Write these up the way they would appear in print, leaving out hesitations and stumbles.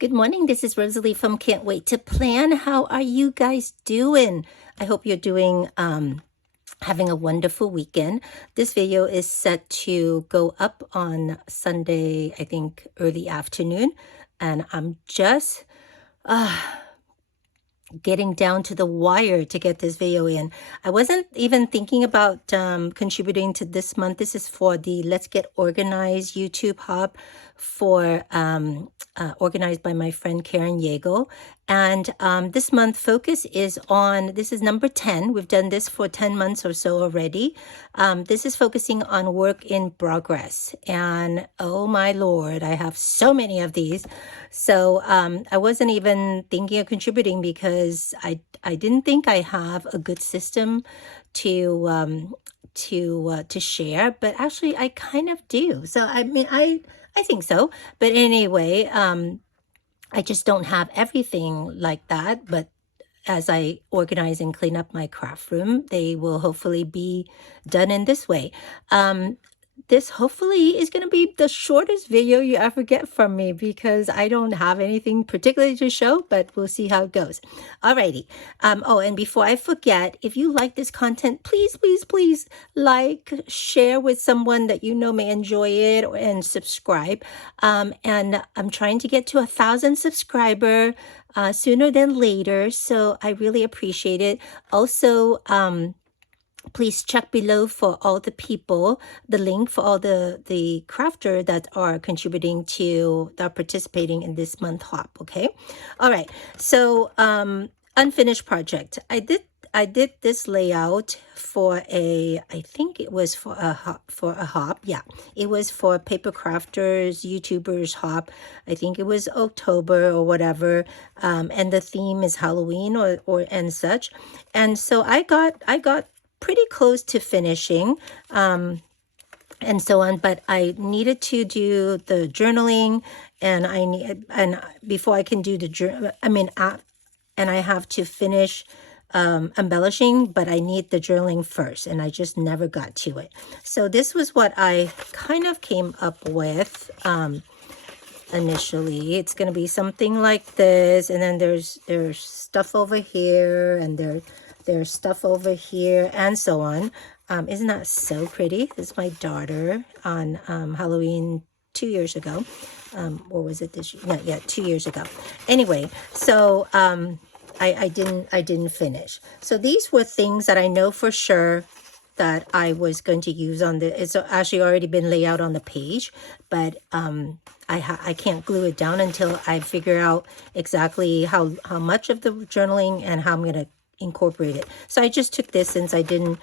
Good morning. This is Rosalie from Can't Wait to Plan. How are you guys doing? I hope you're doing having a wonderful weekend. This video is set to go up on Sunday, I think early afternoon, and I'm just getting down to the wire to get this video in. I wasn't even thinking about contributing to this month. This is for the Let's Get Organized YouTube hub for organized by my friend Karen Yeagle. And this month focus is on, this is number 10. We've done this for 10 months or so already. This is focusing on work in progress. And oh my Lord, I have so many of these. So I wasn't even thinking of contributing because I didn't think I have a good system to share, but actually I kind of do. So I mean, I think so. But anyway, I just don't have everything like that. But as I organize and clean up my craft room, they will hopefully be done in this way. This hopefully is going to be the shortest video you ever get from me because I don't have anything particularly to show, but we'll see how it goes. Alrighty. Oh, and before I forget, if you like this content, please, please, please like, share with someone that you know may enjoy it, and subscribe. And I'm trying to get to 1,000 subscriber sooner than later, so I really appreciate it. Also, please check below for all the people, the link for all the crafter that are contributing to, that are participating in this month hop. Okay. All right. So unfinished project. I did this layout for I think it was for a hop. Yeah, it was for paper crafters, YouTubers hop. I think it was October or whatever. And the theme is Halloween or and such. And so I got pretty close to finishing and so on, but I needed to do the journaling, and before I can do the journal, and I have to finish embellishing, but I need the journaling first, and I just never got to it. So this was what I kind of came up with initially. It's going to be something like this, and then there's stuff over here, and there's stuff over here, and so on. Isn't that so pretty? This is my daughter on Halloween 2 years ago. Or was it this year? No, yeah, 2 years ago. Anyway, so I didn't finish. So these were things that I know for sure that I was going to use on the, it's actually already been laid out on the page, but I can't glue it down until I figure out exactly how much of the journaling and how I'm going to incorporate it. So I just took this, since I didn't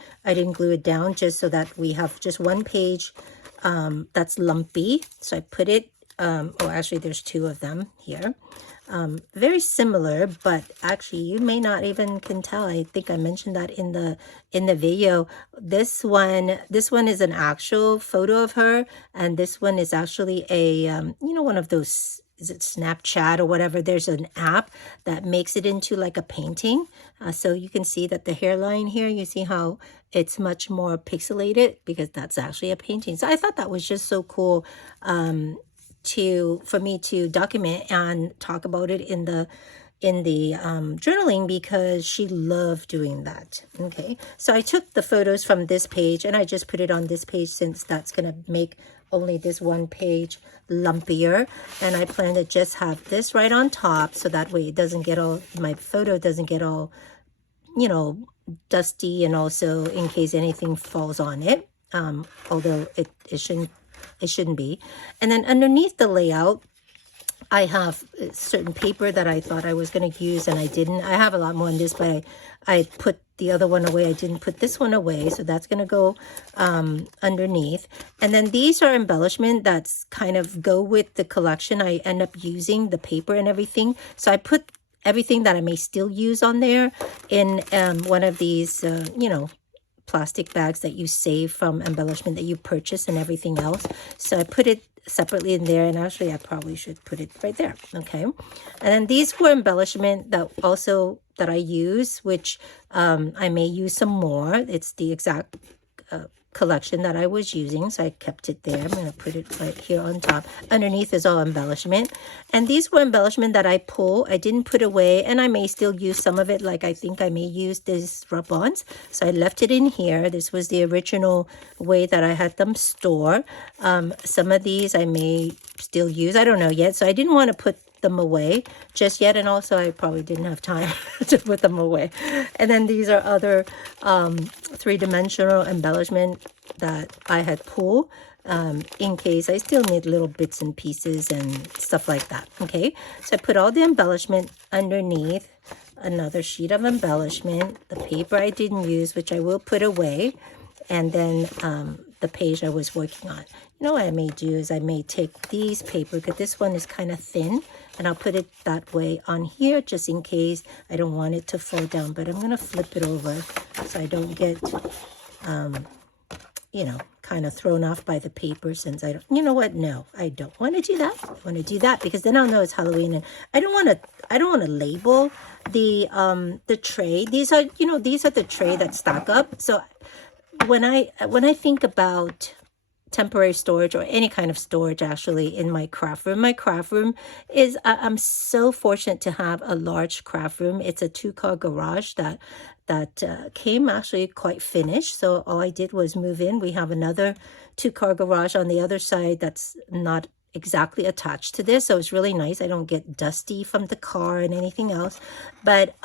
glue it down, just so that we have just one page that's lumpy. So I put it, oh, actually there's two of them here. Very similar, but actually you may not even can tell. I think I mentioned that in the video. This one is an actual photo of her, and this one is actually a one of those, is it Snapchat or whatever? There's an app that makes it into like a painting. So you can see that the hairline here, you see how it's much more pixelated because that's actually a painting. So I thought that was just so cool for me to document and talk about it in the journaling, because she loved doing that. Okay, so I took the photos from this page and I just put it on this page, since that's gonna make only this one page lumpier, and I plan to just have this right on top, so that way it doesn't get all, my photo doesn't get all dusty, and also in case anything falls on it, although it shouldn't be. And then underneath the layout, I have certain paper that I thought I was going to use, and I didn't. I have a lot more in this, but I put the other one away. I didn't put this one away, so that's going to go underneath. And then these are embellishment that's kind of go with the collection. I end up using the paper and everything, so I put everything that I may still use on there in one of these, plastic bags that you save from embellishment that you purchase and everything else. So I put it separately in there, and actually I probably should put it right there. Okay, and then these were embellishment that I use, which I may use some more. It's the exact collection that I was using, so I kept it there. I'm going to put it right here on top. Underneath is all embellishment, and these were embellishment that I pull. I didn't put away, and I may still use some of it, like I think I may use these rub-ons, so I left it in here. This was the original way that I had them store. Some of these I may still use, I don't know yet, so I didn't want to put them away just yet, and also I probably didn't have time to put them away. And then these are other three-dimensional embellishment that I had pulled in case I still need little bits and pieces and stuff like that. Okay, so I put all the embellishment underneath, another sheet of embellishment, the paper I didn't use, which I will put away, and then the page I was working on. You know what I may do is I may take these paper, because this one is kind of thin, and I'll put it that way on here just in case I don't want it to fall down. But I'm going to flip it over so I don't get, you know, kind of thrown off by the paper, since I don't, you know what? No, I don't want to do that. I want to do that because then I'll know it's Halloween, and I don't want to label the tray. These are, you know, these are the tray that stack up. So when I think about temporary storage or any kind of storage actually in my craft room is, I'm so fortunate to have a large craft room. It's a 2-car garage that came actually quite finished. So all I did was move in. We have another 2-car garage on the other side that's not exactly attached to this, so it's really nice. I don't get dusty from the car and anything else, but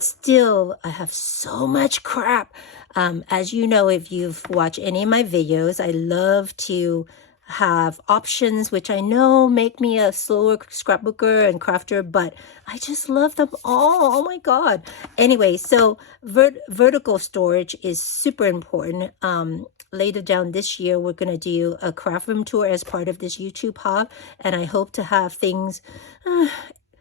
still I have so much crap. As you know, if you've watched any of my videos, I love to have options, which I know make me a slower scrapbooker and crafter, but I just love them all. Oh my God. Anyway, so vertical storage is super important. Later down this year, we're going to do a craft room tour as part of this YouTube hub, and I hope to have things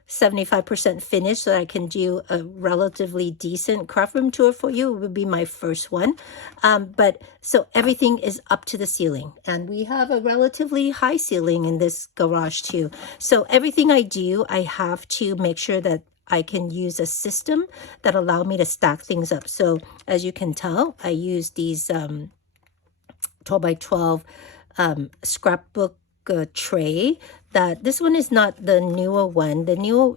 75% finished so that I can do a relatively decent craft room tour for you. It would be my first one. But so everything is up to the ceiling, and we have a relatively high ceiling in this garage too. So everything I do, I have to make sure that I can use a system that allow me to stack things up. So as you can tell, I use these 12 by 12 scrapbook tray. That this one is not the newer one.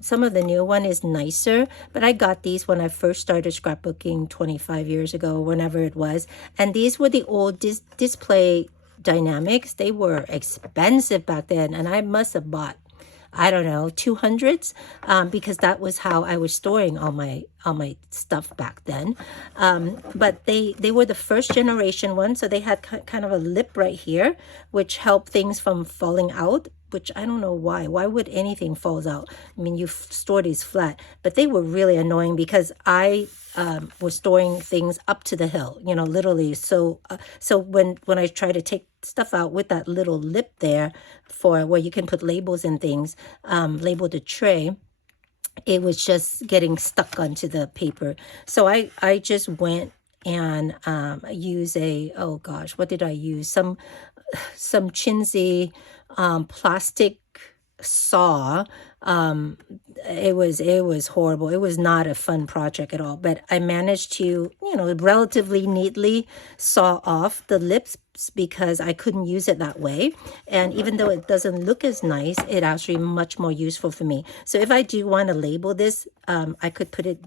Some of the newer one is nicer, but I got these when I first started scrapbooking 25 years ago, whenever it was. And these were the old display dynamics. They were expensive back then, and I must have bought, I don't know, 200s, because that was how I was storing all my stuff back then. But they were the first generation one, so they had kind of a lip right here, which helped things from falling out, which I don't know why. Why would anything falls out? I mean, you store these flat, but they were really annoying because I was storing things up to the hill, you know, literally. So when I try to take stuff out with that little lip there for where you can put labels and things, label the tray, it was just getting stuck onto the paper. So I just went and use oh gosh, what did I use? Some chintzy plastic saw. It was horrible. It was not a fun project at all, but I managed to, you know, relatively neatly saw off the lips because I couldn't use it that way. And even though it doesn't look as nice, it actually much more useful for me. So if I do want to label this, I could put it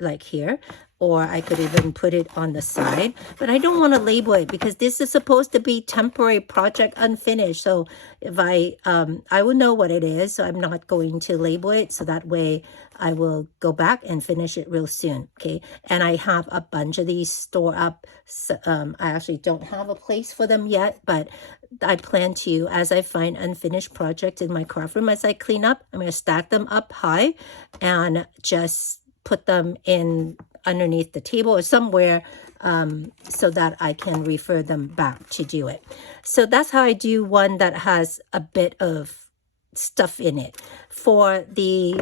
like here, or I could even put it on the side, but I don't want to label it because this is supposed to be temporary project unfinished. So if I will know what it is, so I'm not going to label it, so that way I will go back and finish it real soon. Okay, and I have a bunch of these store up. I actually don't have a place for them yet, but I plan to, as I find unfinished projects in my craft room, as I clean up, I'm going to stack them up high and just put them in underneath the table or somewhere, so that I can refer them back to do it. So that's how I do one that has a bit of stuff in it. For the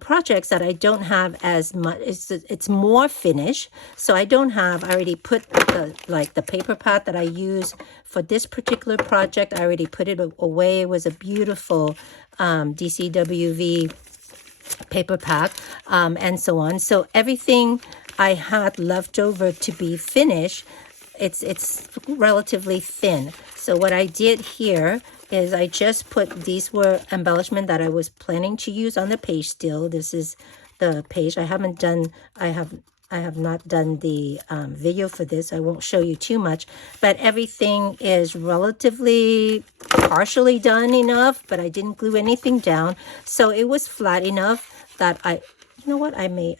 projects that I don't have as much, it's more finished. So I already put the paper pad that I use for this particular project, I already put it away. It was a beautiful DCWV paper pack, and so on. So everything I had left over to be finished, it's relatively thin. So what I did here is I just put, these were embellishment that I was planning to use on the page still. This is the page. I have not done the video for this. I won't show you too much, but everything is relatively partially done enough, but I didn't glue anything down. So it was flat enough that you know what, I may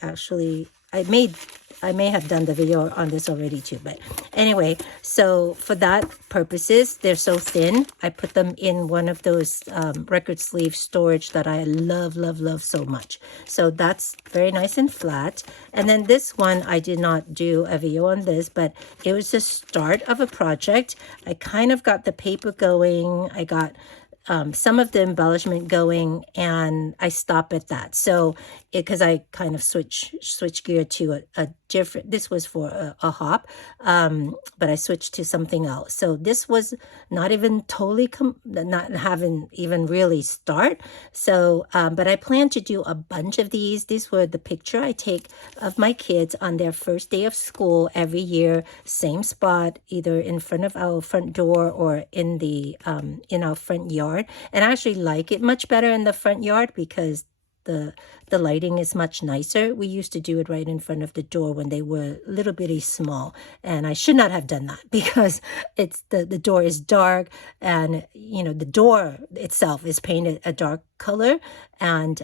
have done the video on this already too, but anyway, so for that purposes, they're so thin. I put them in one of those record sleeve storage that I love so much. So that's very nice and flat. And then this one, I did not do a video on this, but it was the start of a project. I kind of got the paper going. I got some of the embellishment going, and I stop at that. So because I kind of switch gear to a different, this was for a hop, but I switched to something else. So this was not even totally not having even really start. So but I plan to do a bunch of these. These were the picture I take of my kids on their first day of school every year, same spot, either in front of our front door or in the in our front yard. And I actually like it much better in the front yard because the lighting is much nicer. We used to do it right in front of the door when they were a little bitty small, and I should not have done that because it's the door is dark, and you know the door itself is painted a dark color, and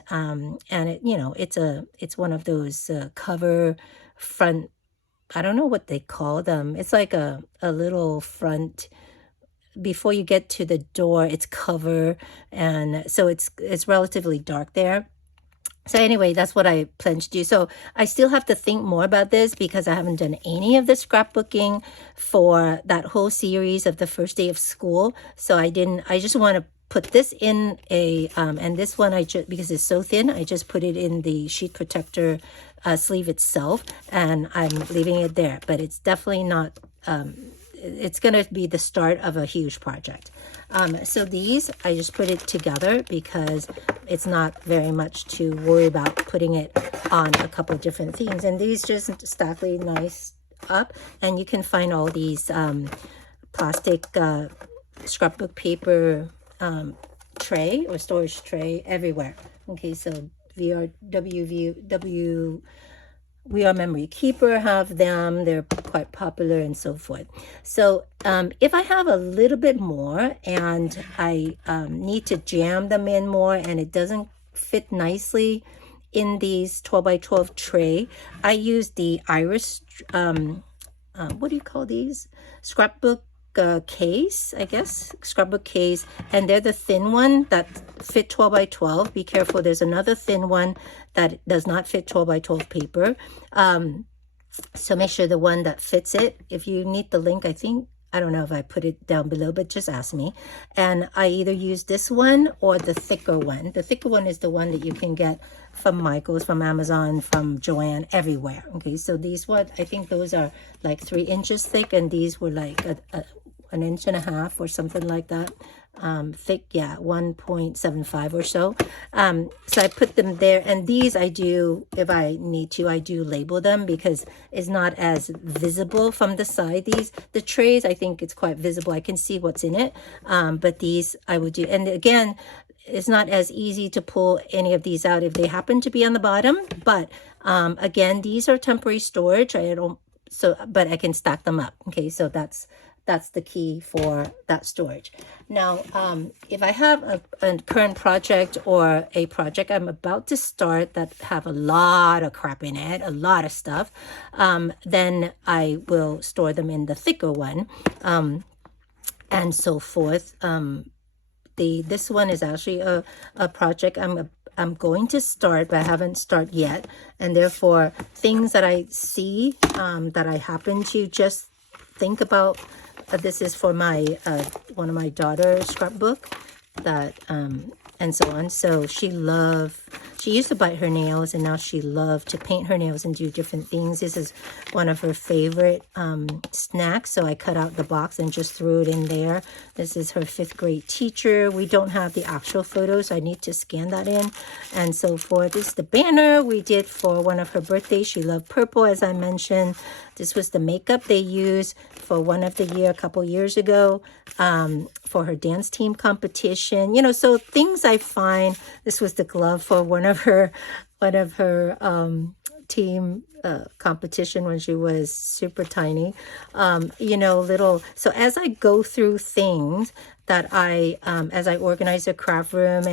it, you know, it's one of those cover front, I don't know what they call them. It's like a little front before you get to the door. It's cover, and so it's relatively dark there. So anyway, that's what I plan to do. So I still have to think more about this because I haven't done any of the scrapbooking for that whole series of the first day of school. So I just want to put this in a, and this one because it's so thin, I just put it in the sheet protector sleeve itself, and I'm leaving it there. But it's definitely not, it's going to be the start of a huge project. So these, I just put it together because it's not very much to worry about putting it on a couple of different things. And these just stack really nice up. And you can find all these plastic scrapbook paper tray or storage tray everywhere. Okay, so We Are Memory Keeper have them. They're quite popular and so forth. So if I have a little bit more and I need to jam them in more and it doesn't fit nicely in these 12 by 12 tray, I use the Iris, what do you call these? Scrapbook case, I guess, scrapbook case, and they're the thin one that fit 12 by 12. Be careful, there's another thin one that does not fit 12 by 12 paper. So make sure the one that fits it. If you need the link, I don't know if I put it down below, but just ask me. And I either use this one or the thicker one. The thicker one is the one that you can get from Michael's, from Amazon, from Joann, everywhere. Okay, so these I think those are like 3 inches thick, and these were like an inch and a half or something like that. Thick, yeah, 1.75 or so. So I put them there, and these I do, if I need to, I do label them because it's not as visible from the side. The trays, I think it's quite visible. I can see what's in it, but these I would do. And again, it's not as easy to pull any of these out if they happen to be on the bottom, but again, these are temporary storage. But I can stack them up. Okay, so that's the key for that storage. Now, if I have a current project or a project I'm about to start that have a lot of crap in it, a lot of stuff, then I will store them in the thicker one, and so forth. This one is actually a project I'm going to start, but I haven't started yet, and therefore things that I see that I happen to just think about. This is for my one of my daughter's scrapbook that and so on. So she used to bite her nails, and now she loved to paint her nails and do different things. This is one of her favorite snacks, so I cut out the box and just threw it in there. This is her 5th grade teacher. We don't have the actual photos, so I need to scan that in and so forth. This is the banner we did for one of her birthdays. She loved purple, as I mentioned. This was the makeup they used for one of the year a couple years ago, for her dance team competition. So things I find. This was the glove for one of her team competition when she was super tiny. Little. So as I go through things that as I organize her craft room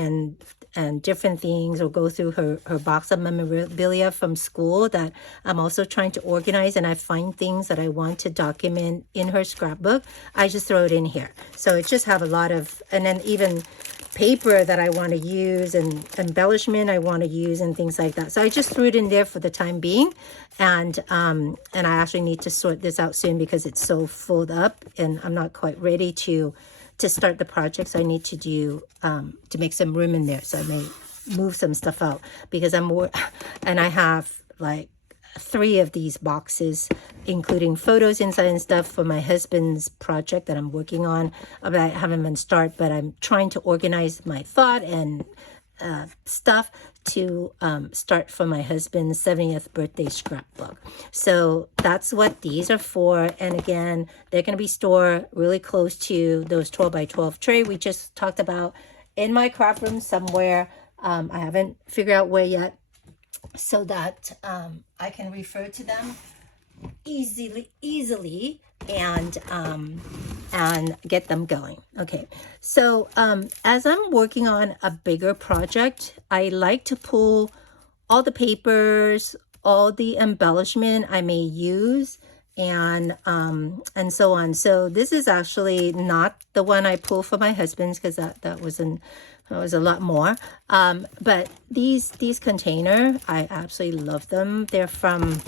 and different things, or go through her box of memorabilia from school that I'm also trying to organize, and I find things that I want to document in her scrapbook, I just throw it in here. So it just have a lot of, and then even paper that I want to use and embellishment I want to use and things like that. So I just threw it in there for the time being. And I actually need to sort this out soon because it's so filled up and I'm not quite ready to start the project. So I need to do to make some room in there. So I may move some stuff out because and I have like 3 of these boxes, including photos inside and stuff for my husband's project that I'm working on. I haven't been started, but I'm trying to organize my thought and stuff to start for my husband's 70th birthday scrapbook. So that's what these are for. And again, they're going to be stored really close to those 12 by 12 tray we just talked about in my craft room somewhere. I haven't figured out where yet, so that I can refer to them easily and get them going. Okay, so as I'm working on a bigger project, I like to pull all the papers, all the embellishment I may use, and so on. So this is actually not the one I pull for my husband's, because that was a lot more. But these container, I absolutely love them. They're from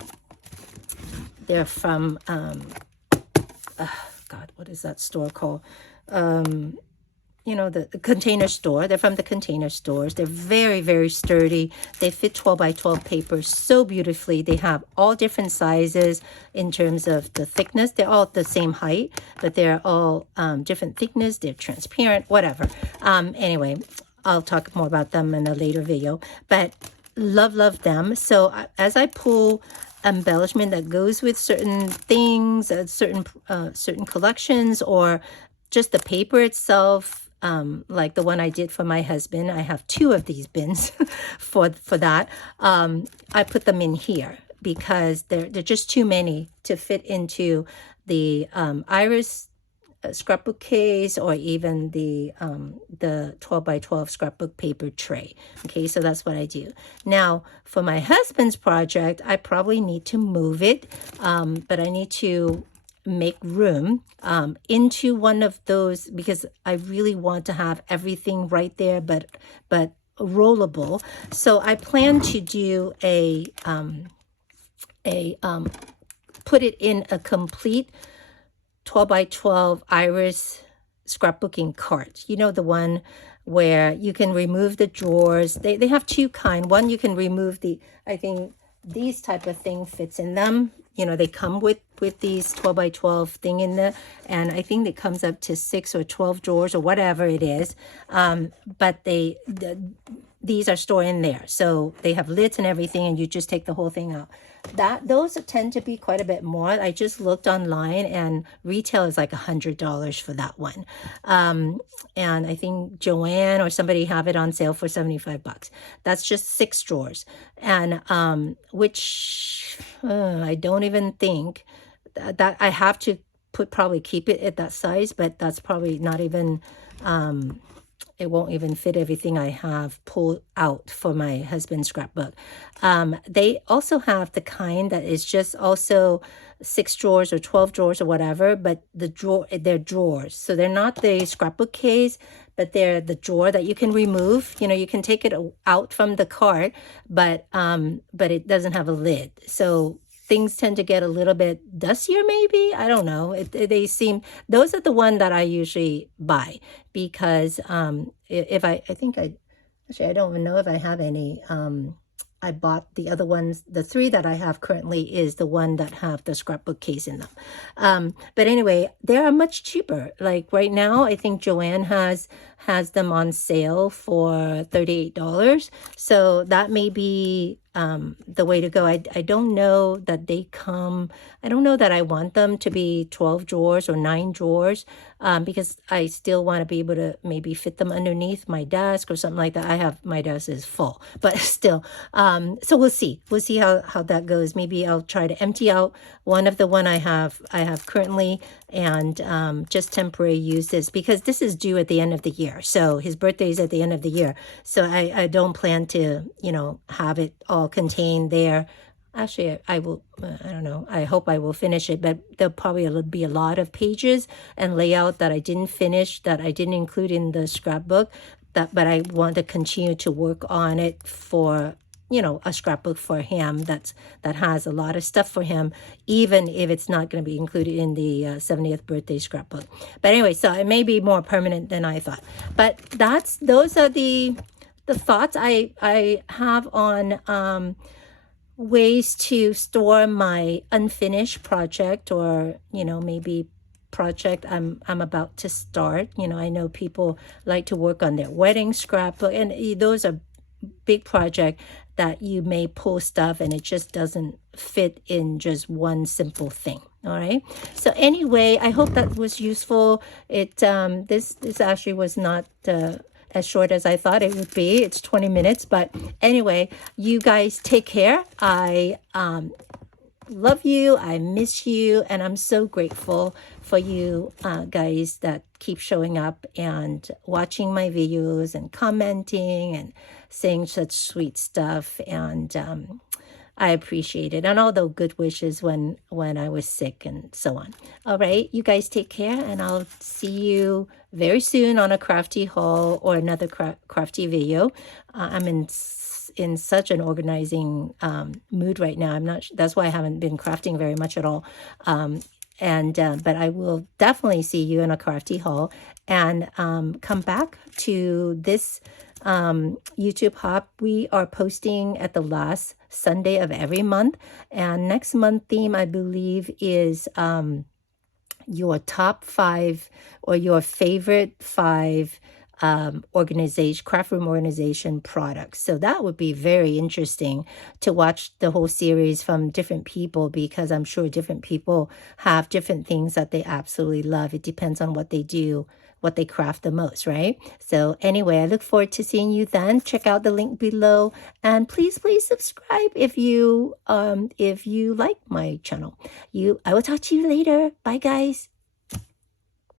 God, what is that store called? The Container Store. They're from the Container Stores. They're very, very sturdy. They fit 12 by 12 paper so beautifully. They have all different sizes in terms of the thickness. They're all the same height, but they're all different thickness. They're transparent, whatever. Anyway, I'll talk more about them in a later video, but love them. So as I pull embellishment that goes with certain things, certain collections, or just the paper itself, like the one I did for my husband. I have 2 of these bins for that. I put them in here because they're just too many to fit into the iris scrapbook case, or even the 12 by 12 scrapbook paper tray. Okay, so that's what I do. Now, for my husband's project, I probably need to move it, but I need to make room into one of those, because I really want to have everything right there, but rollable. So I plan to do put it in a complete 12 by 12 iris scrapbooking cart. The one where you can remove the drawers. They have 2 kind. One, you can remove I think these type of thing fits in them. They come with these 12 by 12 thing in there, and I think it comes up to 6 or 12 drawers or whatever it is. But these are stored in there, so they have lids and everything, and you just take the whole thing out. Those tend to be quite a bit more. I just looked online, and retail is like $100 for that one. And I think Joanne or somebody have it on sale for $75. That's just 6 drawers, and which I don't even think that I have to probably keep it at that size, but that's probably not even. It won't even fit everything I have pulled out for my husband's scrapbook. They also have the kind that is just also 6 drawers or 12 drawers or whatever, but they're drawers. So they're not the scrapbook case, but they're the drawer that you can remove. You can take it out from the cart, but it doesn't have a lid. So things tend to get a little bit dustier, maybe. I don't know. Those are the one that I usually buy, because I don't even know if I have any. I bought the other ones. The 3 that I have currently is the one that have the scrapbook case in them. But anyway, they are much cheaper. Like right now, I think Joanne has has them on sale for $38. So that may be the way to go. I don't know that they come, I don't know that I want them to be 12 drawers or 9 drawers, because I still want to be able to maybe fit them underneath my desk or something like that. I have, my desk is full, but still. So we'll see. We'll see how that goes. Maybe I'll try to empty out one of the one I have currently, and just temporary use this, because this is due at the end of the year. So his birthday is at the end of the year. So I don't plan to, have it all contained there. Actually, I will, I don't know, I hope I will finish it, but there'll probably be a lot of pages and layout that I didn't finish, that I didn't include in the scrapbook, but I want to continue to work on it for, a scrapbook for him that has a lot of stuff for him, even if it's not going to be included in the 70th birthday scrapbook. But anyway, so it may be more permanent than I thought. But those are the thoughts I have on ways to store my unfinished project, or maybe project I'm about to start. I know people like to work on their wedding scrapbook, and those are big project that you may pull stuff and it just doesn't fit in just one simple thing. All right. So anyway, I hope that was useful. It this actually was not as short as I thought it would be. It's 20 minutes, but anyway, you guys take care. I love you. I miss you, and I'm so grateful for you guys that keep showing up and watching my videos and commenting and saying such sweet stuff. And I appreciate it, and all the good wishes when I was sick and so on. All right, you guys take care, and I'll see you very soon on a crafty haul or another crafty video. I'm in such an organizing mood right now. I'm not. That's why I haven't been crafting very much at all. But I will definitely see you in a crafty haul, and come back to this YouTube hop. We are posting at the last Sunday of every month, and next month theme, I believe, is your top 5 or your favorite 5 craft room organization products. So that would be very interesting to watch the whole series from different people, because I'm sure different people have different things that they absolutely love. It depends on what they do, what they craft the most, right? So anyway, I look forward to seeing you then. Check out the link below, and please subscribe if you like my channel. I will talk to you later. Bye guys.